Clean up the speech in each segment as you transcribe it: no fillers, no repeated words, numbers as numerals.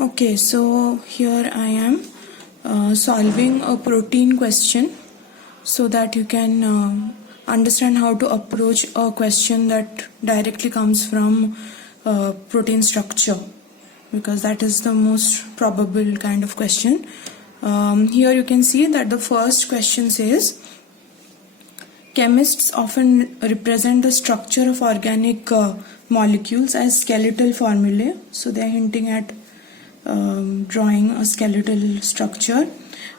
Okay, so here I am solving a protein question so that you can understand how to approach a question that directly comes from protein structure, because that is the most probable kind of question. Here you can see that the first question says, chemists often represent the structure of organic molecules as skeletal formulae. So they are hinting at drawing a skeletal structure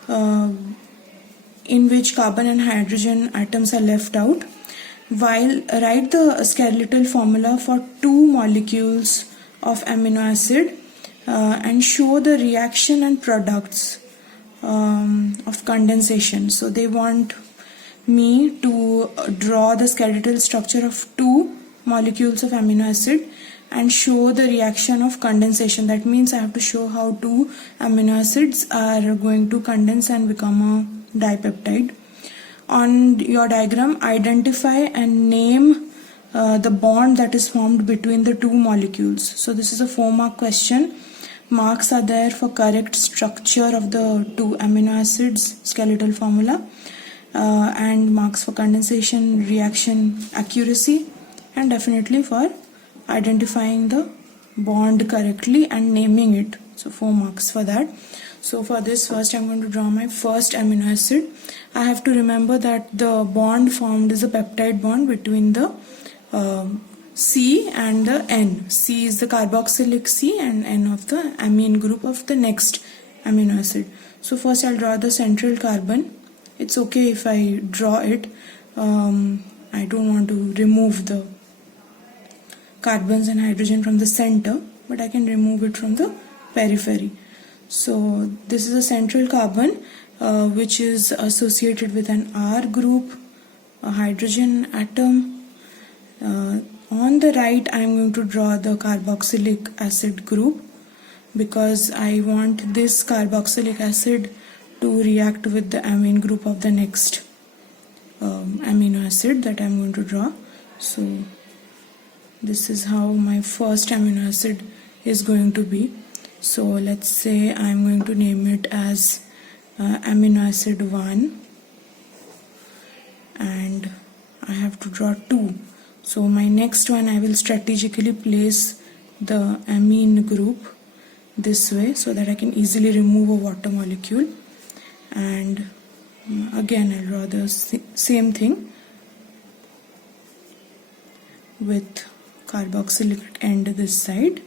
in which carbon and hydrogen atoms are left out. While write the skeletal formula for two molecules of amino acid and show the reaction and products of condensation. So they want me to draw the skeletal structure of two molecules of amino acid and show the reaction of condensation. That means I have to show how two amino acids are going to condense and become a dipeptide. On your diagram, identify and name the bond that is formed between the two molecules. So this is a 4-mark question. Marks are there for correct structure of the two amino acids skeletal formula, and marks for condensation, reaction accuracy, and definitely for identifying the bond correctly and naming it. So 4 marks for that. So for this, first I'm going to draw my first amino acid. I have to remember that the bond formed is a peptide bond between the C and the N. C is the carboxylic C and N of the amine group of the next amino acid. So first I'll draw the central carbon. It's okay if I draw it. I don't want to remove the carbons and hydrogen from the center, but I can remove it from the periphery. So this is a central carbon which is associated with an R group, a hydrogen atom. On the right I am going to draw the carboxylic acid group, because I want this carboxylic acid to react with the amine group of the next amino acid that I am going to draw. So this is how my first amino acid is going to be. So let's say I'm going to name it as amino acid 1, and I have to draw 2. So my next one, I will strategically place the amine group this way so that I can easily remove a water molecule. And again I'll draw the same thing with carboxylic end this side.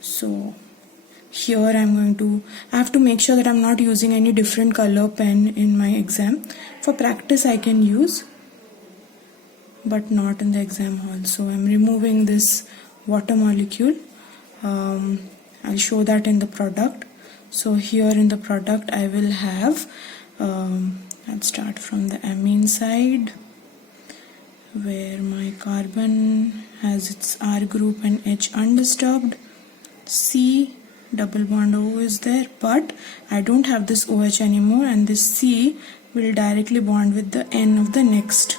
So here I have to make sure that I'm not using any different color pen in my exam. For practice I can use, but not in the exam hall. So I'm removing this water molecule. I'll show that in the product. So here in the product I will have, I'll start from the amine side, where my carbon has its R group and H undisturbed. C double bond O is there, but I don't have this OH anymore, and this C will directly bond with the N of the next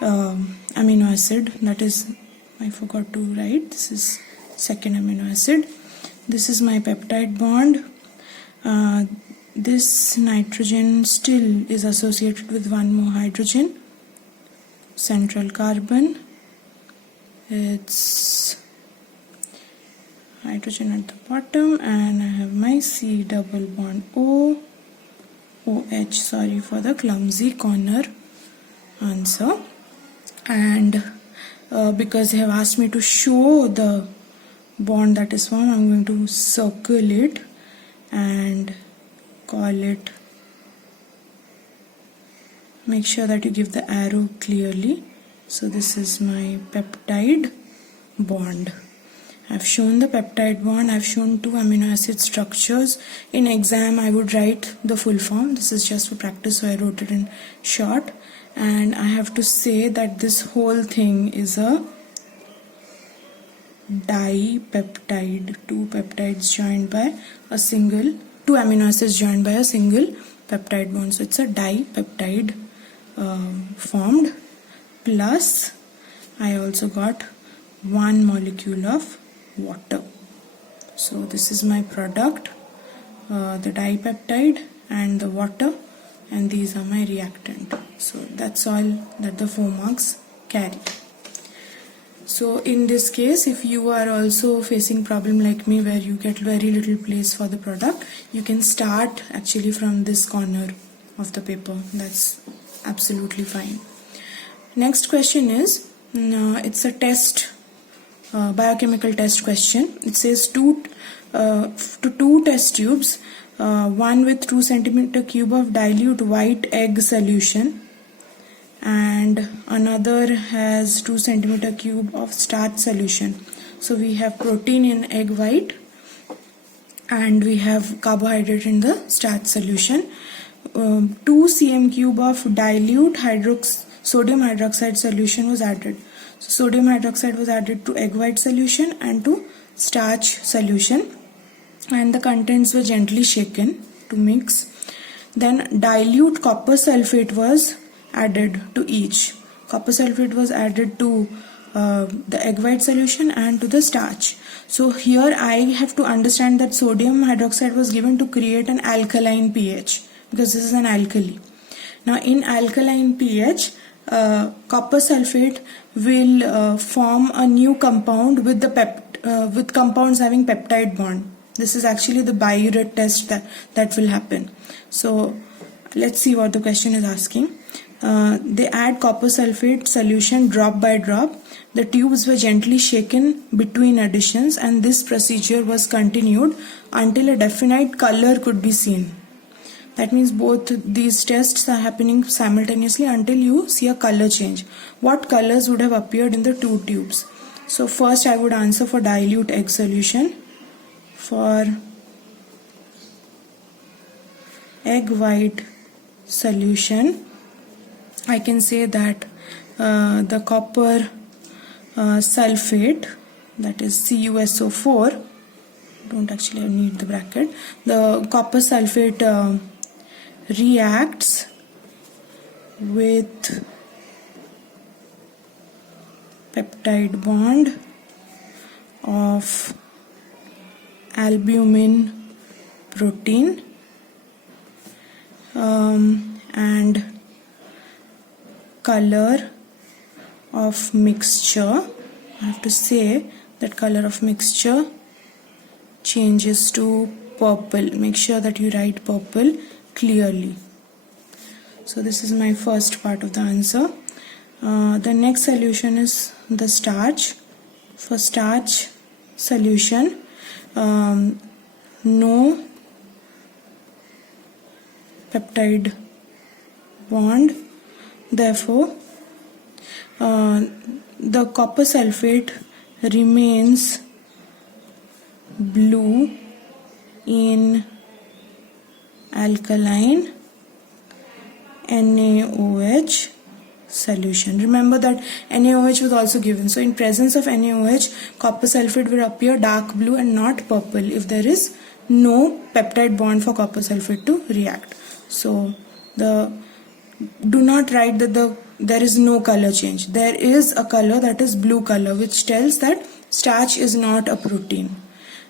amino acid. That is, I forgot to write, this is second amino acid. This is my peptide bond. This nitrogen still is associated with one more hydrogen. Central carbon, it's hydrogen at the bottom, and I have my C double bond O, OH, sorry for the clumsy corner answer. And because they have asked me to show the bond that is formed, I'm going to circle it and call it, make sure that you give the arrow clearly. So this is my peptide bond. I've shown the peptide bond, I've shown two amino acid structures. In exam I would write the full form. This is just for practice, so I wrote it in short. And I have to say that this whole thing is a dipeptide, two peptides joined by a single, two amino acids joined by a single peptide bond. So it's a dipeptide formed, plus I also got one molecule of water. So this is my product, the dipeptide and the water, and these are my reactant. So that's all that the 4 marks carry. So in this case, if you are also facing problem like me where you get very little place for the product, you can start actually from this corner of the paper. That's absolutely fine. Next question is, it's a test, biochemical test question. It says two test tubes, one with 2 centimeter cube of dilute white egg solution, and another has 2 centimeter cube of starch solution. So we have protein in egg white and we have carbohydrate in the starch solution. 2 cm cube of dilute sodium hydroxide solution was added. So sodium hydroxide was added to egg white solution and to starch solution, and the contents were gently shaken to mix. Then dilute copper sulfate was added to each. Copper sulfate was added to the egg white solution and to the starch. So here I have to understand that sodium hydroxide was given to create an alkaline pH, because this is an alkali. Now in alkaline pH, copper sulfate will form a new compound with with compounds having peptide bond. This is actually the biuret test that will happen. So let's see what the question is asking. They add copper sulfate solution drop by drop. The tubes were gently shaken between additions, and this procedure was continued until a definite color could be seen. That means both these tests are happening simultaneously until you see a color change. What colors would have appeared in the 2 tubes? So first I would answer for dilute egg solution. For egg white solution, I can say that the copper sulfate, that is CuSO4, don't actually need the bracket, the copper sulfate reacts with peptide bond of albumin protein and color of mixture. I have to say that color of mixture changes to purple. Make sure that you write purple clearly. So this is my first part of the answer. The next solution is the starch. For starch solution, no peptide bond, therefore the copper sulfate remains blue in alkaline NaOH solution. Remember that NaOH was also given. So in presence of NaOH, copper sulfate will appear dark blue and not purple if there is no peptide bond for copper sulfate to react. So do not write that there is no color change. There is a color, that is blue color, which tells that starch is not a protein.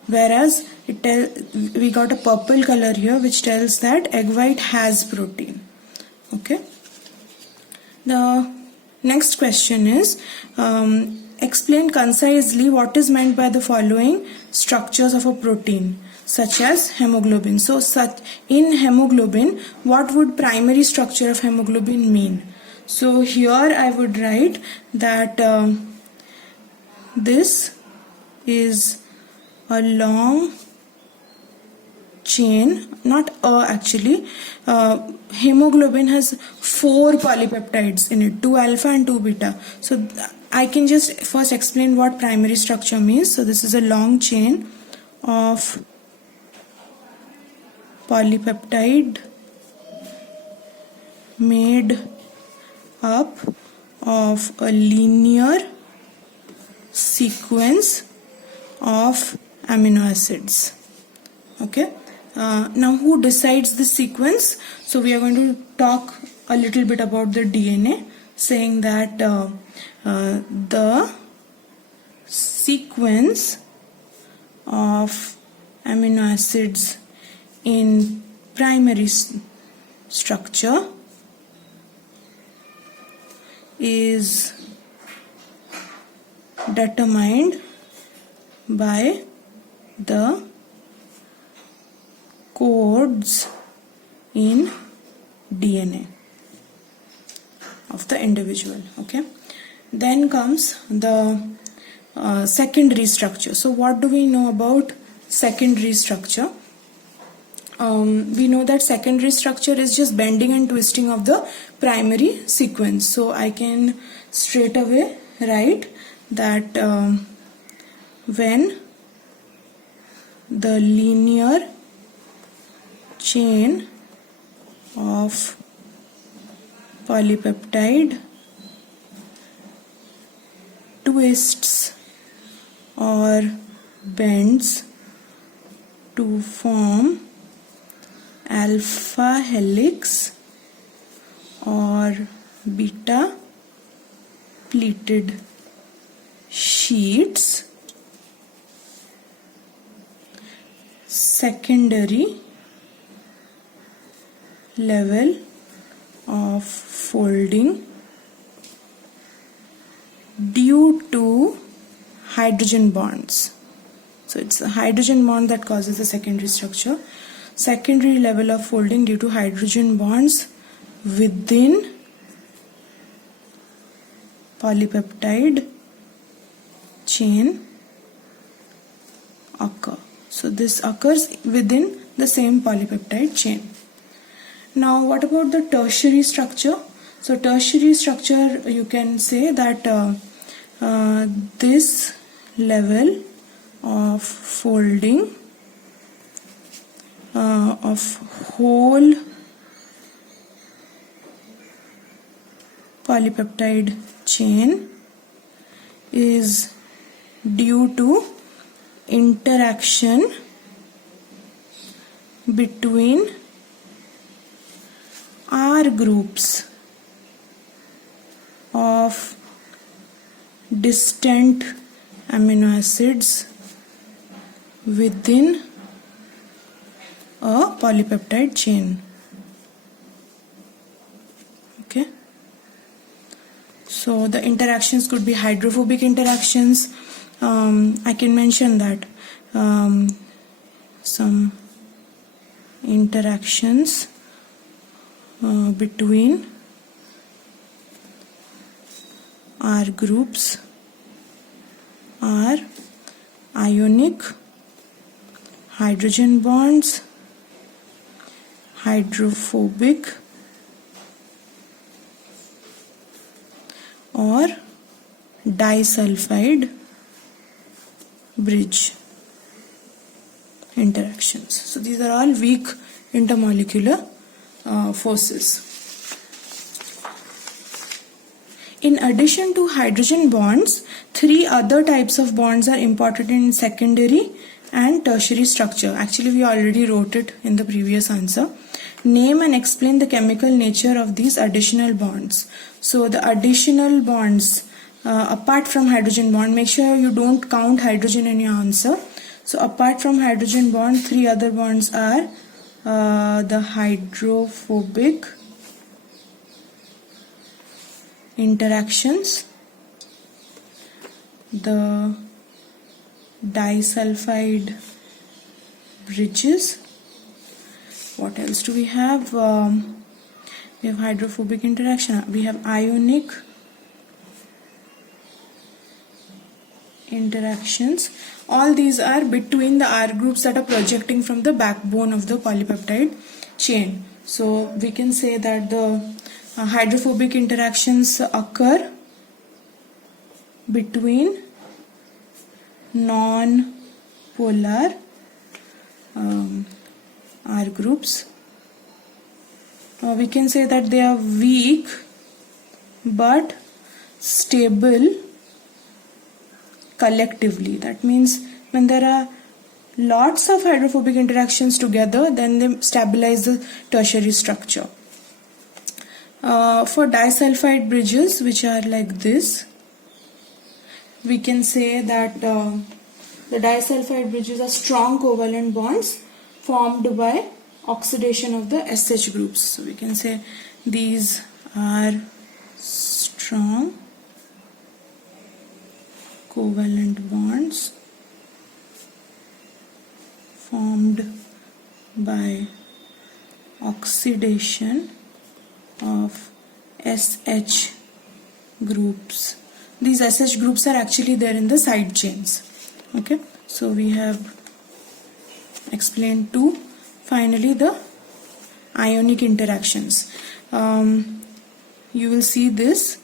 Whereas we got a purple color here, which tells that egg white has protein. Okay. The next question is, explain concisely what is meant by the following structures of a protein, such as hemoglobin. So in hemoglobin, what would primary structure of hemoglobin mean? So here I would write that this is a long chain, not actually, hemoglobin has 4 polypeptides in it, 2 alpha and 2 beta. So I can just first explain what primary structure means. So this is a long chain of polypeptide made up of a linear sequence of amino acids. Okay. Now who decides the sequence? So we are going to talk a little bit about the DNA, saying that the sequence of amino acids in primary structure is determined by the codes in DNA of the individual. Okay, then comes the secondary structure. So what do we know about secondary structure? We know that secondary structure is just bending and twisting of the primary sequence. So I can straight away write that when the linear chain of polypeptide twists or bends to form alpha helix or beta pleated sheets, secondary level of folding due to hydrogen bonds. So it's the hydrogen bond that causes the secondary structure. Secondary level of folding due to hydrogen bonds within polypeptide chain occur. So this occurs within the same polypeptide chain. Now what about the tertiary structure? So tertiary structure, you can say that this level of folding of whole polypeptide chain is due to interaction between R groups of distant amino acids within a polypeptide chain. Okay, so the interactions could be hydrophobic interactions. I can mention that some interactions between R groups are ionic, hydrogen bonds, hydrophobic, or disulfide bridge interactions. So these are all weak intermolecular forces. In addition to hydrogen bonds, 3 other types of bonds are important in secondary and tertiary structure. Actually, we already wrote it in the previous answer. Name and explain the chemical nature of these additional bonds. So the additional bonds, apart from hydrogen bond, make sure you don't count hydrogen in your answer. So apart from hydrogen bond, 3 other bonds are the hydrophobic interactions, the disulfide bridges. What else do we have? We have hydrophobic interaction. We have ionic interactions. All these are between the R groups that are projecting from the backbone of the polypeptide chain. So we can say that the hydrophobic interactions occur between non-polar R groups. We can say that they are weak but stable collectively. That means when there are lots of hydrophobic interactions together, then they stabilize the tertiary structure. For disulfide bridges, which are like this, we can say that the the disulfide bridges are strong covalent bonds formed by oxidation of the SH groups. So we can say these are strong covalent bonds formed by oxidation of SH groups. These SH groups are actually there in the side chains. Okay, so we have explained two. Finally, the ionic interactions. You will see this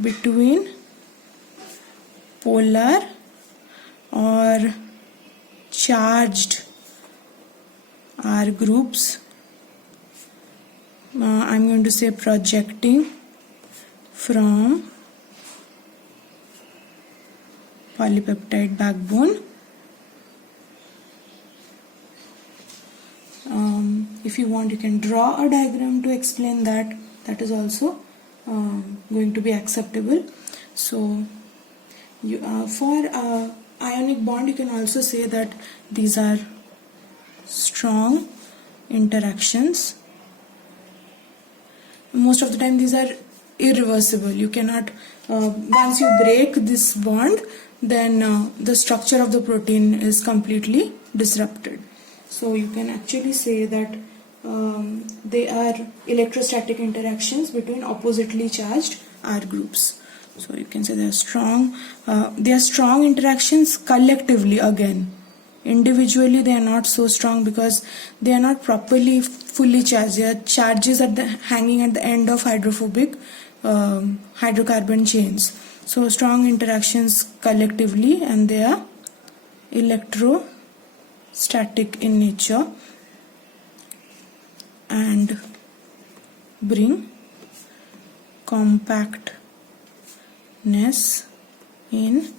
between polar or charged R groups. I'm going to say projecting from polypeptide backbone. If you want, you can draw a diagram to explain that. That is also going to be acceptable. So for ionic bond, you can also say that these are strong interactions. Most of the time these are irreversible. You cannot, once you break this bond, then the structure of the protein is completely disrupted. So you can actually say that they are electrostatic interactions between oppositely charged R groups. So you can say they are strong interactions collectively. Again, individually they are not so strong because they are not properly fully charged. There are charges hanging at the end of hydrophobic hydrocarbon chains. So strong interactions collectively, and they are electrostatic in nature and bring compactness in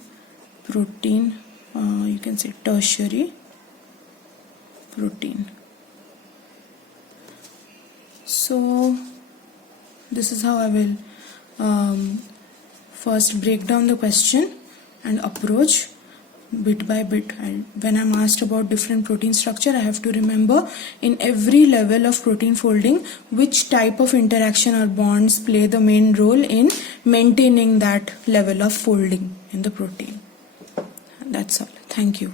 protein, you can say tertiary protein. So this is how I will first break down the question and approach bit by bit. And when I'm asked about different protein structure, I have to remember in every level of protein folding which type of interaction or bonds play the main role in maintaining that level of folding in the protein. That's all. Thank you.